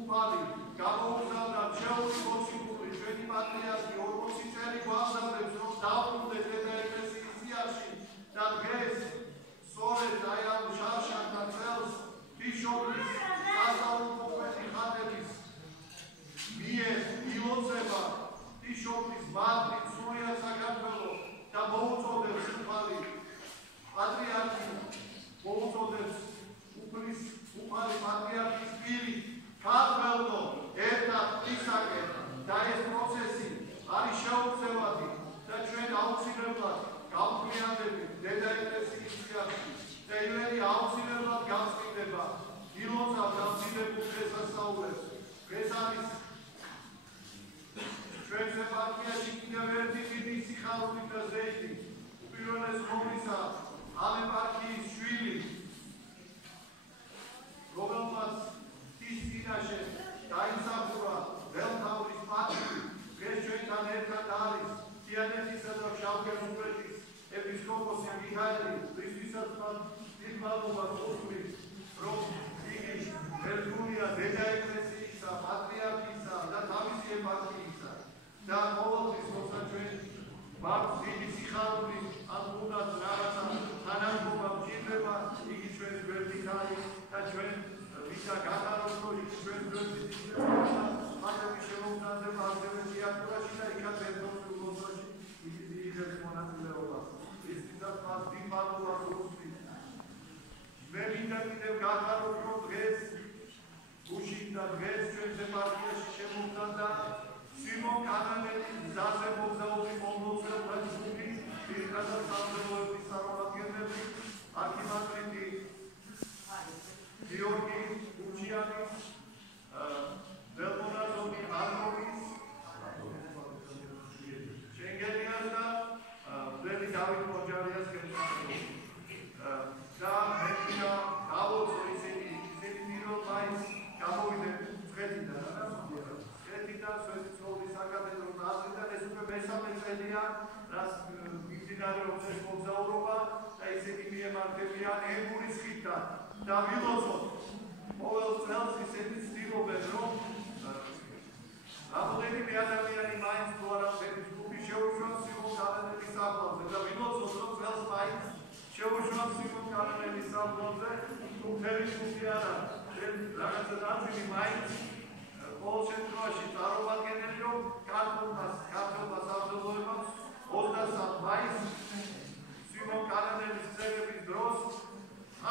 უფალი გამოუგზავნა ჩვენი მოციქული ჩვენი პატრიარქი 40 წელი გვამზადებს რომ დაუბრუნდეს ზედა ეკლესიის სიაში და დღეს სწორედ აი ამ შარშანთა წელს ბიშოპის სასწაულთმოქმედი ხატების მიერ ილოცება ბიშოპის მართლით სრულიად საქართველოს და მოუწოდებს უფალი პატრიარქი მოუწოდებს უფალი პატრიარქის პირით ქართველო ერთად ისაკენ და ეს პროცესი არის შეუძლებელი და ჩვენ აუცილებლად გავგვიანდებით ზედა ეკლესიის სიაში და იმედი აუცილებლად გავწყვეტება ილოცავ დამცირებულ დღესასწაულებს ეს არის ჩვენს ეპარქიაში კიდევ ერთი დიდი სიხარულით და ზეითით უპირველეს ყოვლისა ამ ეპარქიის შვილი რომელმაც ის წინაშე დაიმსახურა ველთაურის პატრი დღეს ჩვენთან ერთად არის თიანეთისა და შავგერუპეთის ეპისკოპოსი მიხაელი ვისთვისაც დიდ მადლობას უსმის რომ იგი ერთგულია ზედა ეკლესიისა პატრიარქისა და თავისი ეპარქიისა და ყოველთვის როცა ჩვენ გვაქვს დიდი სიხარული ან უნდათ რაღაცა თანამდებობა მჭირდება იგი ჩვენს გვერდით არის და ჩვენ ვისა გახაროთ რომ იგი ჩვენს გვერდით იქნება მათების შემოგზადება ასევე თეატრში და იქაც ერთდროულად ლოცვაში იგი იღებს მონაწილეობას ისიც მას დიდ მადლობას უსმის მე მინდა კიდევ გახაროთ რომ დღეს გუშინ და დღეს ჩვენს ეპარქიაში შემოგზავნა სიმონ კანანელის მზაზე მოგზაური მომლოცველთა ჯგუფი პირდაპირ სამშობლოების წარმომადგენლები არქიმანდრიტი გიორგი უჩიანის ველმონაზონი არგოვის შენგელიას და ველი დავით მოჯარიას ხელმძღვანელობით და მეფია გავოცო ისინი პირველ მაისს გამოვიდნენ მცხეთიდან მცხეთიდან სვეტიცხოვლის საკათედრო ტაძრიდან ეს უკვე მესამე წელია რაც მიმდინარეობს ეს მოგზაურობა და ისინი მიემართებიან ემურის ხიდთან და ვილოცოთ ყოველ წელს ისინი ცდილობენ რომ რამდენიმე ადამიანი მაინც თუ არა ჯგუფი შეუშვათ სიმონ კანანელის საფლავზე და ვილოცოთ რომ წელს მაინც შეუშვათ სიმონ კანანელის საფლავზე თუ მთელი ჯგუფი არა რაღაცა ნაწილი მაინც ყოველ შემთხვევაში წარმომადგენელი რომ ქართულთა სამშობლოებებს 23 მაისს სიმონ კანანელის წრეების დროს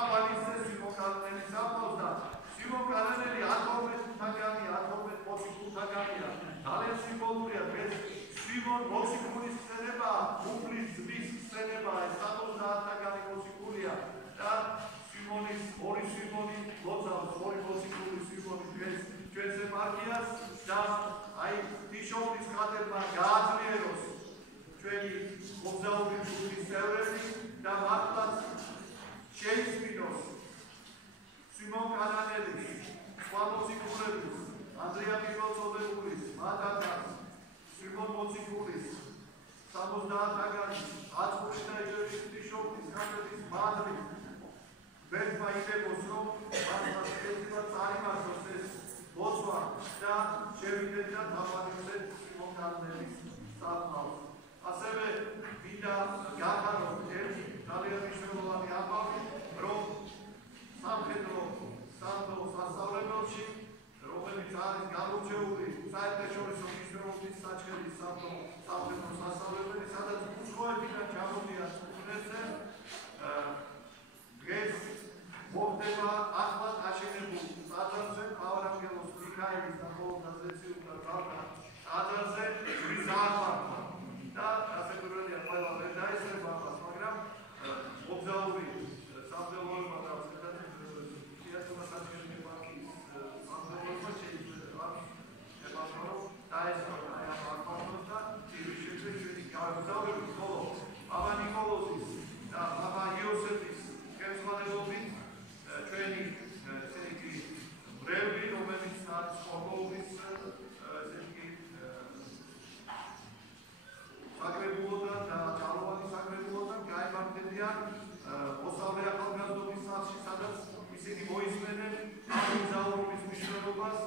აბანისზე სიმონ კანანელის საფლავს და სიმონ კანანელი 12 მოციქულთაგანია ძალიან სიმბოლურია დღეს სიმონ მოციქულის წრება უფლის ძმის წრება 70-თაგანი მოციქულია და სიმონის ორი სიმონი ლოცავს ორი მოციქული სიმონი დღეს ჩვენს ეპარქიას და აი ბიშოპის ხატებმა გააძლიეროს ჩვენი მოგზაური ჯგუფის წევრები და მართლაც შეისმინოს სიმონ კანანელის სხვა მოციქულების ანდრია მიხელწოდებულის მადაგას სიმონ მოციქულის 70-თაგანი აწმყის და ეჯერის ბიშოპის ხატების მადლით ვერტმა იდეოს რომ მართლაც ერთად წარიმართოს ეს ლოცვა და შევიდეთ და დავაყენოთ სიმონ კანანელის საფლავს ასევე მინდა გახაროთ ერთი ძალიან მნიშვნელოვანი ამბავი რომ სამხედრო სასწავლებელში რომელიც არის გამორჩეული საერთაშორისო მნიშვნელობის საჩხერის სამხედრო სასწავლებელი სადაც უცხოეთიდან ჩამოდიან სტუდენტებზე დღეს მოხდება ახლად აშენებულ ტაძარზე პავლე მიხაელის და ხოლმე ზეციუთა ტაძარზე ვიზარმა და ასეთურია ყველა ვერ დაესწრება მას მაგრამ მოგზაური სამშობლოება და თეატრმა საჩხერის ეპარქიის სამშობლოება შეიძლება ეპარქიო დაესწრება ამ არტოს და შეიძლება ჩვენი გავზავდებით ხოლო აბა ნიკოლოზის და აბა იოსების ხელმძღვანელობით ჩვენი ესეთი ბრევი რომელიც არის სკოლოვის ესეთი საგრებულოდან და ძალოვანი საგრებულოდან გაემართებიან მოსავლე ახალგაზრდობის სახლში სადაც ისინი მოისმენენ ამ მოგზაურობის მნიშვნელობას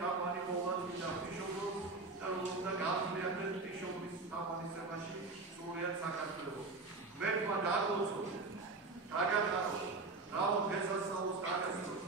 თამანი მოვაწვი და ღვთისმშობლოს და უნდა გავხდიათ ღვთისმშობლის თამანისებაში სრულიად საქართველოს. გვერდმა დაგლოცოთ, დაგატაროთ, რავო დღესასწაულს დაგასწროთ.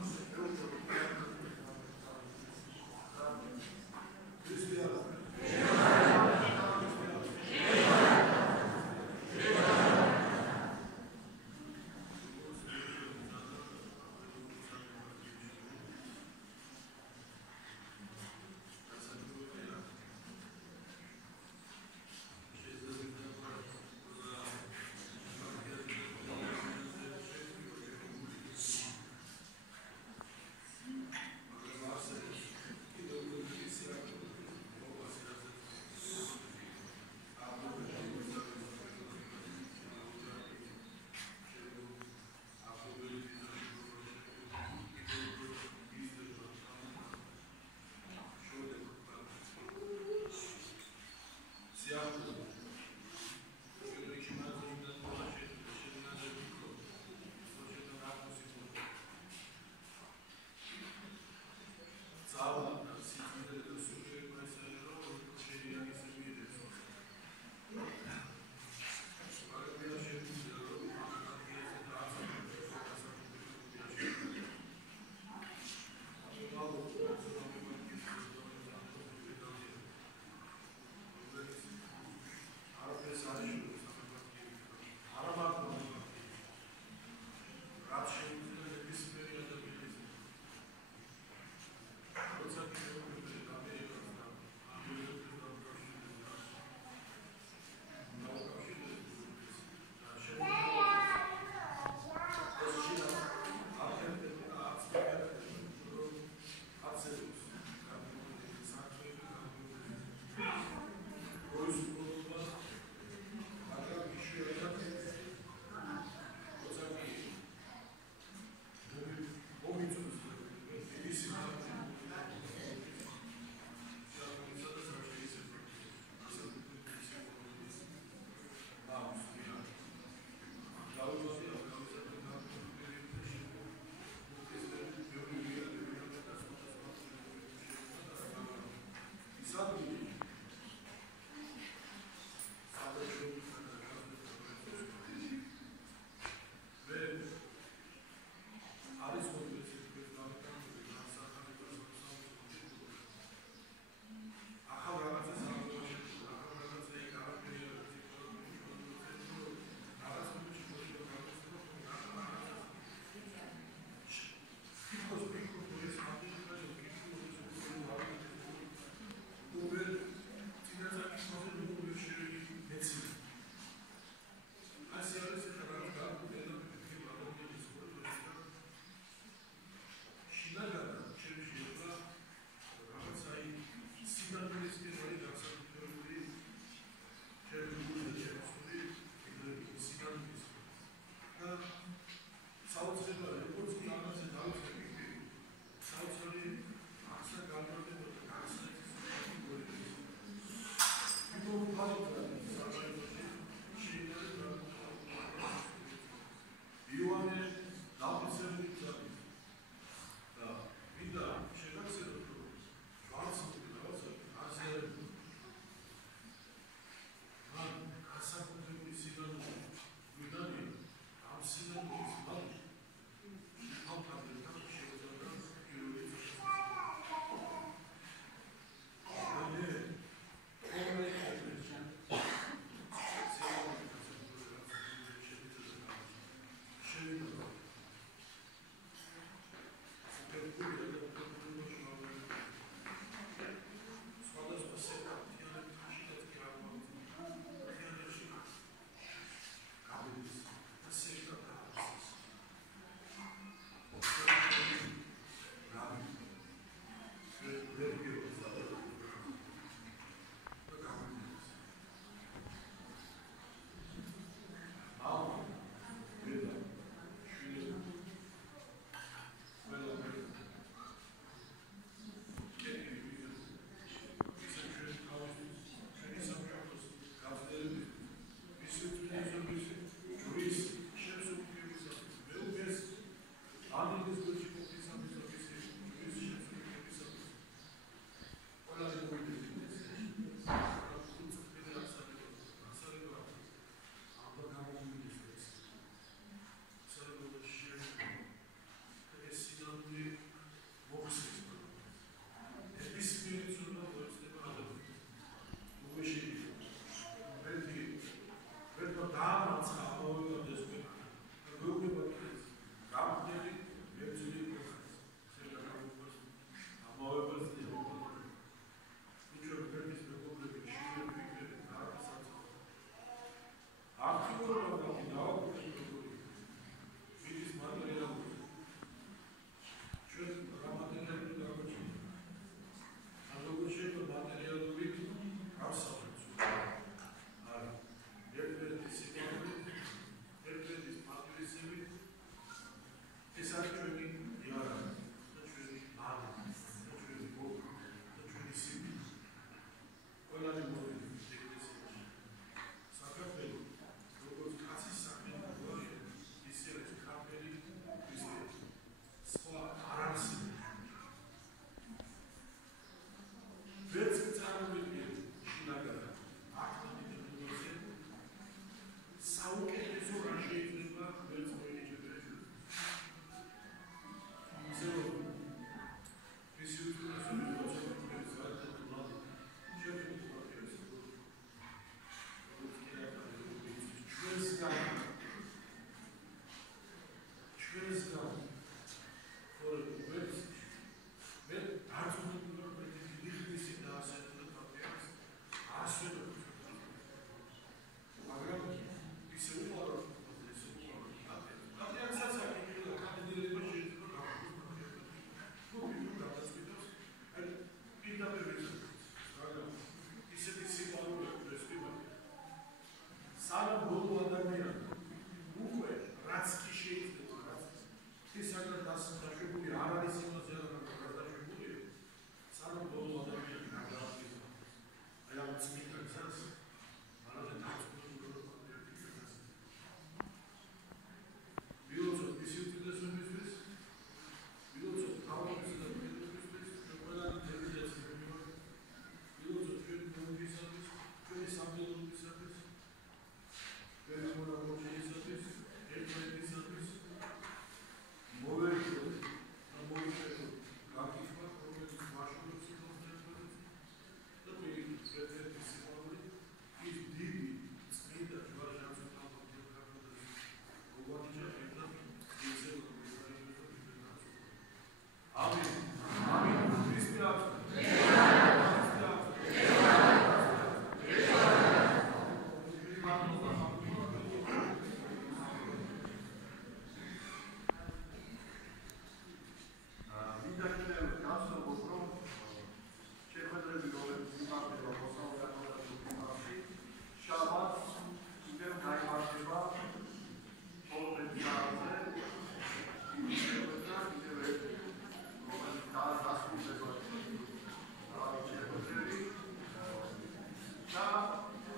და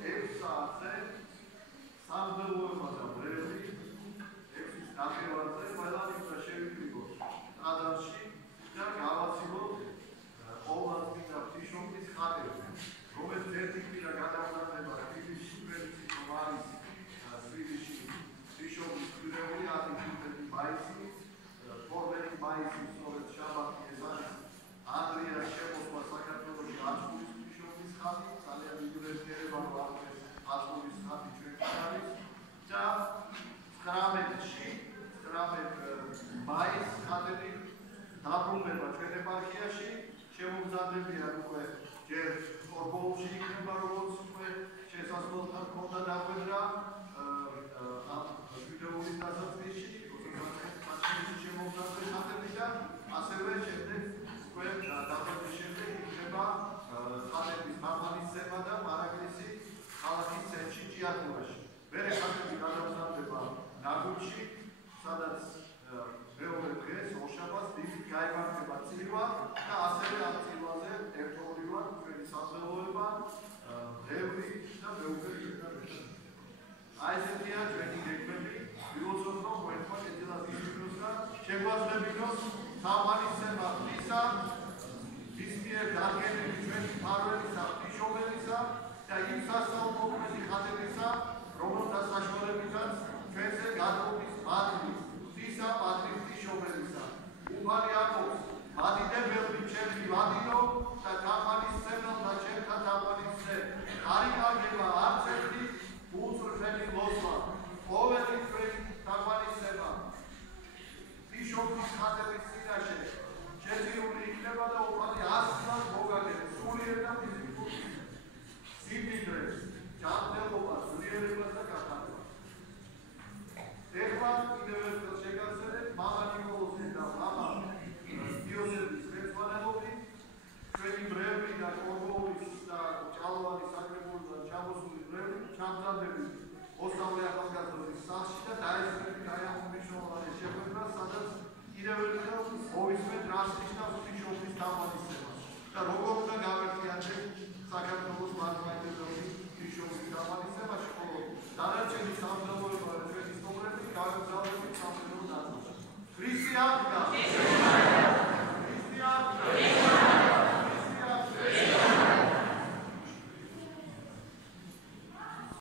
6 საათზე სამღვდელოება და ბრევი 6-ის ნახევარზე ყველანი უნდა შევიდრიგოთ ტაძარში და გავაცილოთ ყოვლადწმინდა ღვთისმშობლის ხატები, რომელიც ერთი კვირა გადაგვარდება თბილისში, არის თბილისში ღვთისმშობლის კვირეული 10 მაისი, 12 მაისი სწორედ შაბათი ეს არის ანდრიას შემოსვლა საქართველოში აწყურის ღვთისმშობლის ხატი, ძალიან მიგულებელია რომ აწყურის ხატი ჩვენთან არის და 19 მაისს ხატები დაბრუნდება ჩვენ ეპარქიაში, შემოგზადებიან უკვე ჯერ ხორბოლში იქნება როგორც უკვე შესაძლოა ქონდა დაგვედრა ვიდეოის დასაწყისში, შემოგზადდება ხატები და ასევე შემდეგ უკვე დაბრუნების შემდეგ იქნება ხატების მაღალისება და მარაგლისი ქალაქის ცენტრში ჭიათურაში. მერე ხატები გადავზარდება ნაგურში, სადაც მეორე დღეს ორშაბათს დიდი გაიმართება წილვა და ასევე ამ წილვაზე ერთობლივად ჩვენი სამღვდელოება, ბრევი და მეუღლე იქნება. აი ესეთია ჩვენი გეგმები, ვილოცოთ რომ მოერთვა კეთილად ისმინოს და შეგვაძლევინოს თამარისება ღვთისა, ვის მიერ დადგენილი ჩვენი მფარველისა, ღვთისმშობელისა და იმ სასწაულმოქმედი ხატებისა, რომელთა საშუალებითაც ჩვენზე გადმოდის მადლი ღვთისა, მადლი ღვთისმშობელისა. უფალი აკობს მადიდებელი ჩემი ვადინო და თამარისცემელთა ჩემთა თამარისცე. არ იმაგება არც ერთი უწვრთელი ლოცვა. ყოველი ჩვენი თამარისცემა ღვთისმშობლის ხატების წინაშე შეძიებული იქნება და უფალი ასლად მოგაგებს სულიერ და ფიზიკურ სიმდიდრეს, ჯანმრთელობას, ძლიერებას და გახარებას. ეხლა კიდევ ერთხელ შეგახსენებთ მამა ნიკოლოზის და მამა დიოსების ხელმძღვანელობით ჩვენი ბრევი და კორბოლის და ჭალავანის საკრებულიდან ჩამოსული ბრევი ჩამზადებით ოსტავლე